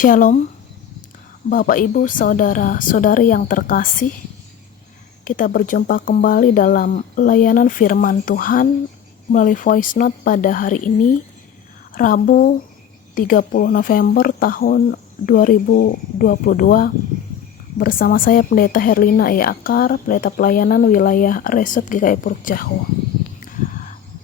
Shalom, Bapak Ibu, Saudara-saudari yang terkasih. Kita berjumpa kembali dalam layanan firman Tuhan melalui voice note pada hari ini, Rabu 30 November tahun 2022. Bersama saya Pendeta Herlina E. Akar, Pendeta Pelayanan Wilayah Resort GKI Puruk Jaho.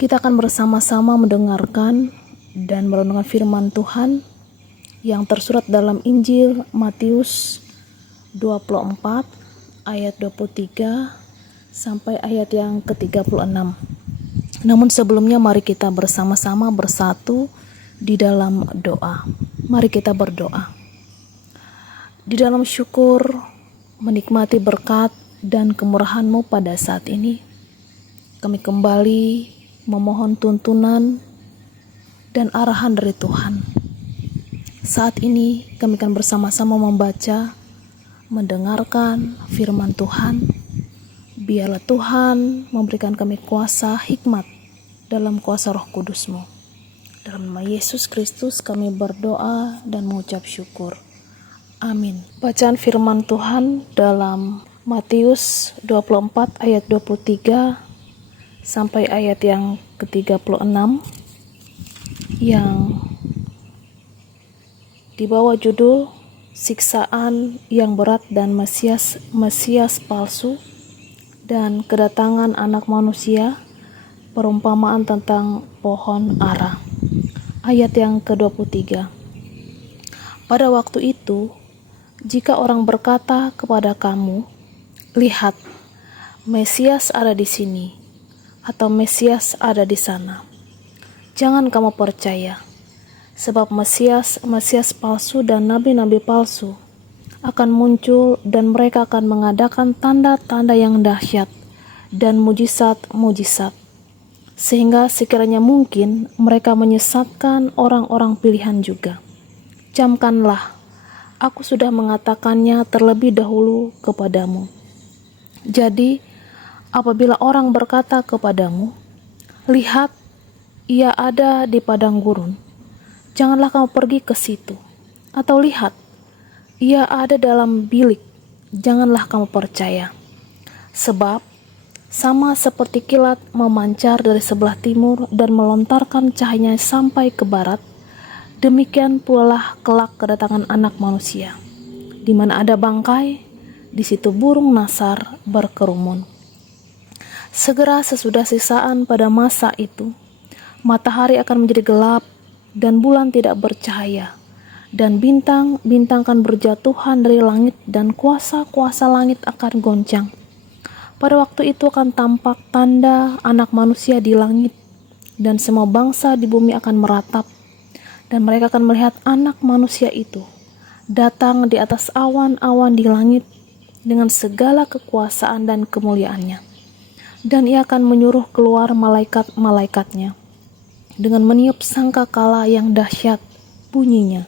Kita akan bersama-sama mendengarkan dan merenungkan firman Tuhan yang tersurat dalam Injil Matius 24 ayat 23 sampai ayat yang ke-36. Namun sebelumnya mari kita bersama-sama bersatu di dalam doa. Mari kita berdoa. Di dalam syukur menikmati berkat dan kemurahan-Mu pada saat ini, kami kembali memohon tuntunan dan arahan dari Tuhan. Saat ini kami akan bersama-sama membaca, mendengarkan firman Tuhan. Biarlah Tuhan memberikan kami kuasa hikmat dalam kuasa Roh Kudus-Mu. Dalam nama Yesus Kristus kami berdoa dan mengucap syukur. Amin. Bacaan firman Tuhan dalam Matius 24 ayat 23 sampai ayat yang ke-36 yang di bawah judul siksaan yang berat dan Mesias palsu dan kedatangan anak manusia, perumpamaan tentang pohon ara. Ayat yang ke-23. Pada waktu itu, jika orang berkata kepada kamu, lihat, Mesias ada di sini, atau Mesias ada di sana, jangan kamu percaya. Sebab Mesias palsu dan nabi-nabi palsu akan muncul dan mereka akan mengadakan tanda-tanda yang dahsyat dan mujizat-mujizat, sehingga sekiranya mungkin mereka menyesatkan orang-orang pilihan juga. Camkanlah, aku sudah mengatakannya terlebih dahulu kepadamu. Jadi, apabila orang berkata kepadamu, lihat, ia ada di padang gurun, janganlah kamu pergi ke situ. Atau lihat, ia ada dalam bilik, janganlah kamu percaya. Sebab, sama seperti kilat memancar dari sebelah timur dan melontarkan cahayanya sampai ke barat, demikian pula kelak kedatangan anak manusia. Di mana ada bangkai, di situ burung nasar berkerumun. Segera sesudah sisaan pada masa itu, matahari akan menjadi gelap, dan bulan tidak bercahaya, dan bintang-bintang akan berjatuhan dari langit, dan kuasa-kuasa langit akan goncang. Pada waktu itu akan tampak tanda anak manusia di langit, dan semua bangsa di bumi akan meratap, dan mereka akan melihat anak manusia itu datang di atas awan-awan di langit dengan segala kekuasaan dan kemuliaannya. Dan ia akan menyuruh keluar malaikat-malaikatnya dengan meniup sangkakala yang dahsyat bunyinya,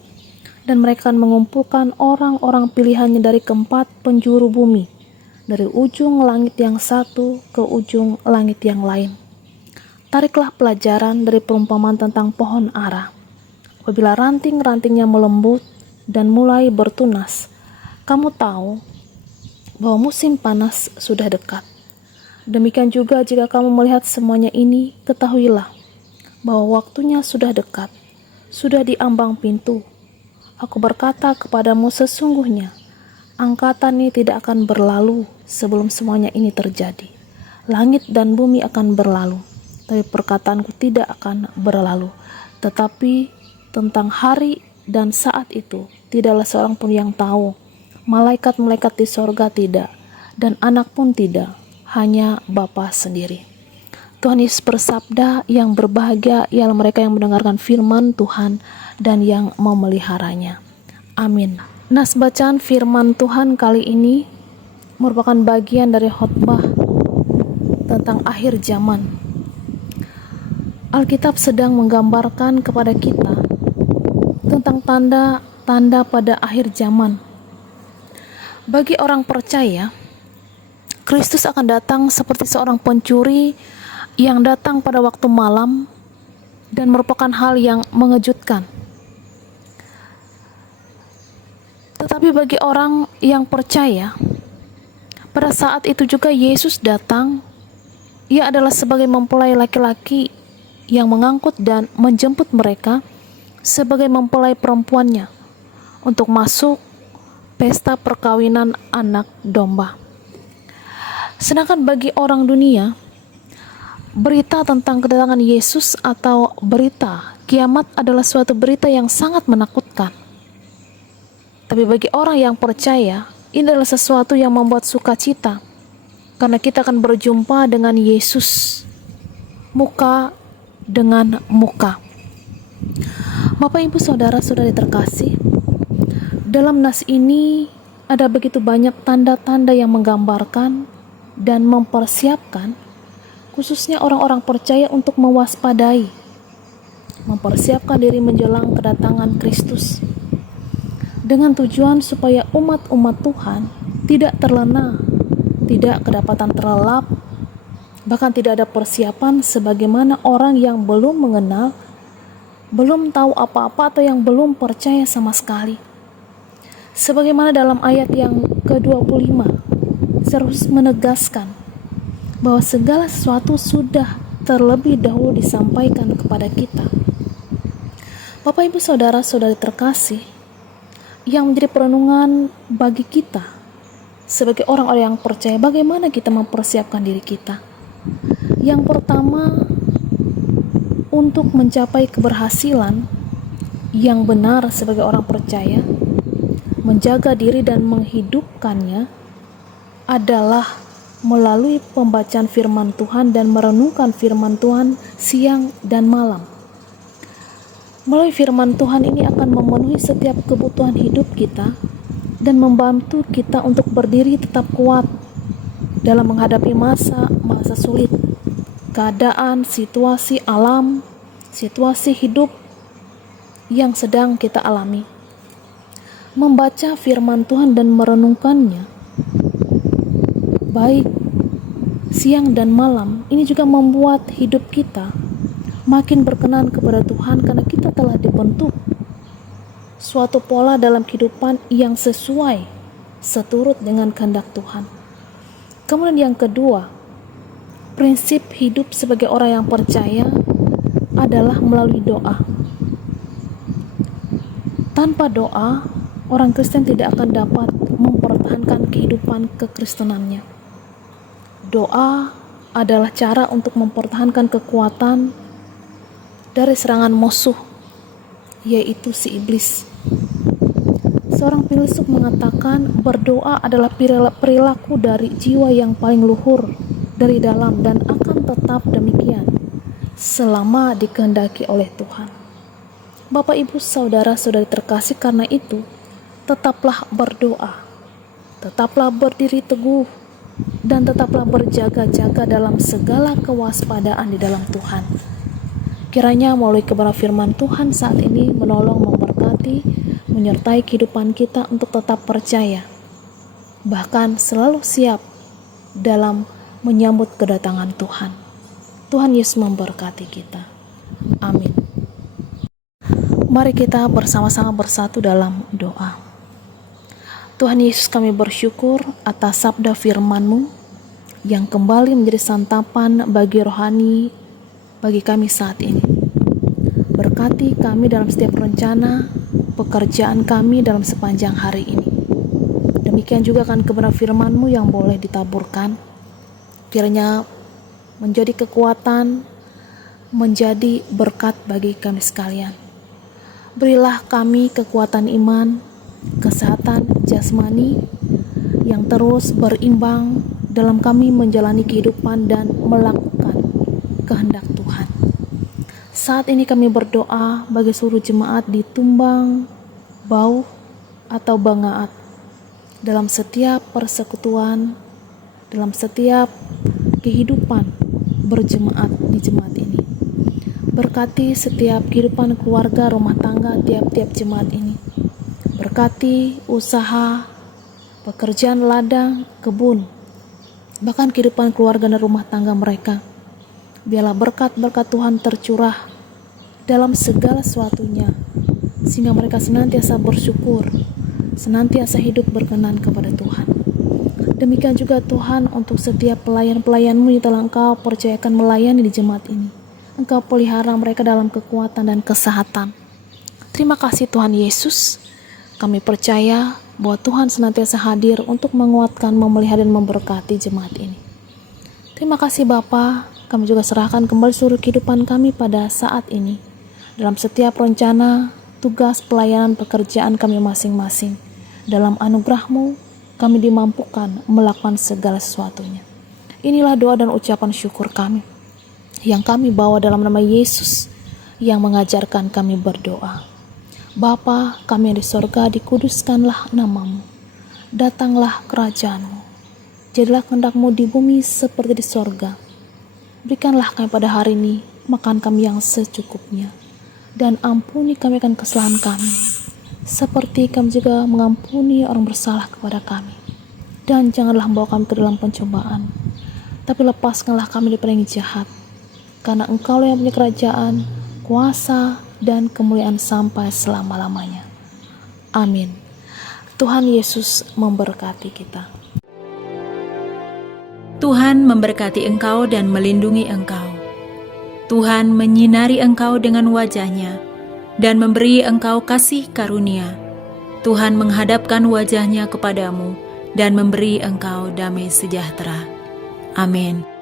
dan mereka akan mengumpulkan orang-orang pilihannya dari keempat penjuru bumi, dari ujung langit yang satu ke ujung langit yang lain. Tariklah pelajaran dari perumpamaan tentang pohon ara. Apabila ranting-rantingnya melembut dan mulai bertunas, kamu tahu bahwa musim panas sudah dekat. Demikian juga jika kamu melihat semuanya ini, ketahuilah bahwa waktunya sudah dekat, sudah di ambang pintu. Aku berkata kepadamu, sesungguhnya angkatan ini tidak akan berlalu sebelum semuanya ini terjadi. Langit dan bumi akan berlalu, tapi perkataanku tidak akan berlalu. Tetapi tentang hari dan saat itu tidaklah seorang pun yang tahu, malaikat-malaikat di sorga tidak, dan anak pun tidak, hanya Bapa sendiri. Tuhan Yesus bersabda, yang berbahagia ialah mereka yang mendengarkan firman Tuhan dan yang memeliharanya. Amin. Nas bacaan firman Tuhan kali ini merupakan bagian dari khotbah tentang akhir zaman. Alkitab sedang menggambarkan kepada kita tentang tanda-tanda pada akhir zaman. Bagi orang percaya, Kristus akan datang seperti seorang pencuri yang datang pada waktu malam dan merupakan hal yang mengejutkan. Tapi bagi orang yang percaya, pada saat itu juga Yesus datang. Ia adalah sebagai mempelai laki-laki yang mengangkut dan menjemput mereka sebagai mempelai perempuannya untuk masuk pesta perkawinan anak domba. Sedangkan bagi orang dunia, berita tentang kedatangan Yesus atau berita kiamat adalah suatu berita yang sangat menakutkan. Tapi bagi orang yang percaya, ini adalah sesuatu yang membuat sukacita, karena kita akan berjumpa dengan Yesus muka dengan muka. Bapak, Ibu, Saudara-saudari terkasih, dalam nas ini ada begitu banyak tanda-tanda yang menggambarkan dan mempersiapkan khususnya orang-orang percaya untuk mewaspadai, mempersiapkan diri menjelang kedatangan Kristus, dengan tujuan supaya umat-umat Tuhan tidak terlena, tidak kedapatan terlelap, bahkan tidak ada persiapan sebagaimana orang yang belum mengenal, belum tahu apa-apa, atau yang belum percaya sama sekali. Sebagaimana dalam ayat yang ke-25, terus menegaskan bahwa segala sesuatu sudah terlebih dahulu disampaikan kepada kita. Bapak, Ibu, Saudara-saudari terkasih, yang menjadi perenungan bagi kita sebagai orang-orang yang percaya, bagaimana kita mempersiapkan diri kita. Yang pertama, untuk mencapai keberhasilan yang benar sebagai orang percaya, menjaga diri dan menghidupkannya adalah melalui pembacaan firman Tuhan dan merenungkan firman Tuhan siang dan malam. Melalui firman Tuhan ini akan memenuhi setiap kebutuhan hidup kita dan membantu kita untuk berdiri tetap kuat dalam menghadapi masa sulit, keadaan, situasi alam, situasi hidup yang sedang kita alami. Membaca firman Tuhan dan merenungkannya baik siang dan malam, ini juga membuat hidup kita makin berkenan kepada Tuhan, karena kita telah dibentuk suatu pola dalam kehidupan yang sesuai, seturut dengan kehendak Tuhan. Kemudian yang kedua, prinsip hidup sebagai orang yang percaya adalah melalui doa. Tanpa doa, orang Kristen tidak akan dapat mempertahankan kehidupan kekristenannya. Doa adalah cara untuk mempertahankan kekuatan dari serangan musuh, yaitu si iblis. Seorang filsuf mengatakan berdoa adalah perilaku dari jiwa yang paling luhur dari dalam dan akan tetap demikian selama dikehendaki oleh Tuhan. Bapak, Ibu, Saudara-saudari terkasih, karena itu tetaplah berdoa, tetaplah berdiri teguh, dan tetaplah berjaga-jaga dalam segala kewaspadaan di dalam Tuhan. Kiranya melalui kebenaran firman Tuhan saat ini menolong, memberkati, menyertai kehidupan kita untuk tetap percaya, bahkan selalu siap dalam menyambut kedatangan Tuhan. Tuhan Yesus memberkati kita. Amin. Mari kita bersama-sama bersatu dalam doa. Tuhan Yesus, kami bersyukur atas sabda firman-Mu yang kembali menjadi santapan bagi rohani bagi kami saat ini. Berkati kami dalam setiap rencana pekerjaan kami dalam sepanjang hari ini. Demikian juga kan kebenaran firman-Mu yang boleh ditaburkan, kiranya menjadi kekuatan, menjadi berkat bagi kami sekalian. Berilah kami kekuatan iman, kesehatan jasmani yang terus berimbang dalam kami menjalani kehidupan dan melakukan kehendak Tuhan. Saat ini kami berdoa bagi seluruh jemaat di Tumbang, Bau, atau Bangaat, dalam setiap persekutuan, dalam setiap kehidupan berjemaat di jemaat ini. Berkati setiap kehidupan keluarga, rumah tangga tiap-tiap jemaat ini. Berkati usaha, pekerjaan ladang, kebun, bahkan kehidupan keluarga dan rumah tangga mereka. Biarlah berkat-berkat Tuhan tercurah dalam segala sesuatunya, sehingga mereka senantiasa bersyukur, senantiasa hidup berkenan kepada Tuhan. Demikian juga Tuhan untuk setiap pelayan-pelayan-Mu yang telah Engkau percayakan melayani di jemaat ini. Engkau pelihara mereka dalam kekuatan dan kesehatan. Terima kasih Tuhan Yesus. Kami percaya bahwa Tuhan senantiasa hadir untuk menguatkan, memelihara, dan memberkati jemaat ini. Terima kasih Bapa. Kami juga serahkan kembali seluruh kehidupan kami pada saat ini. Dalam setiap rencana, tugas, pelayanan, pekerjaan kami masing-masing. Dalam anugerah-Mu, kami dimampukan melakukan segala sesuatunya. Inilah doa dan ucapan syukur kami, yang kami bawa dalam nama Yesus, yang mengajarkan kami berdoa. Bapa kami yang di sorga, dikuduskanlah nama-Mu. Datanglah kerajaan-Mu. Jadilah kehendak-Mu di bumi seperti di sorga. Berikanlah kami pada hari ini makan kami yang secukupnya. Dan ampuni kami akan kesalahan kami, seperti kami juga mengampuni orang bersalah kepada kami. Dan janganlah membawa kami ke dalam pencobaan, tapi lepaskanlah kami daripada yang jahat. Karena Engkau yang punya kerajaan, kuasa, dan kemuliaan sampai selama-lamanya. Amin. Tuhan Yesus memberkati kita. Tuhan memberkati engkau dan melindungi engkau. Tuhan menyinari engkau dengan wajah-Nya dan memberi engkau kasih karunia. Tuhan menghadapkan wajah-Nya kepadamu dan memberi engkau damai sejahtera. Amin.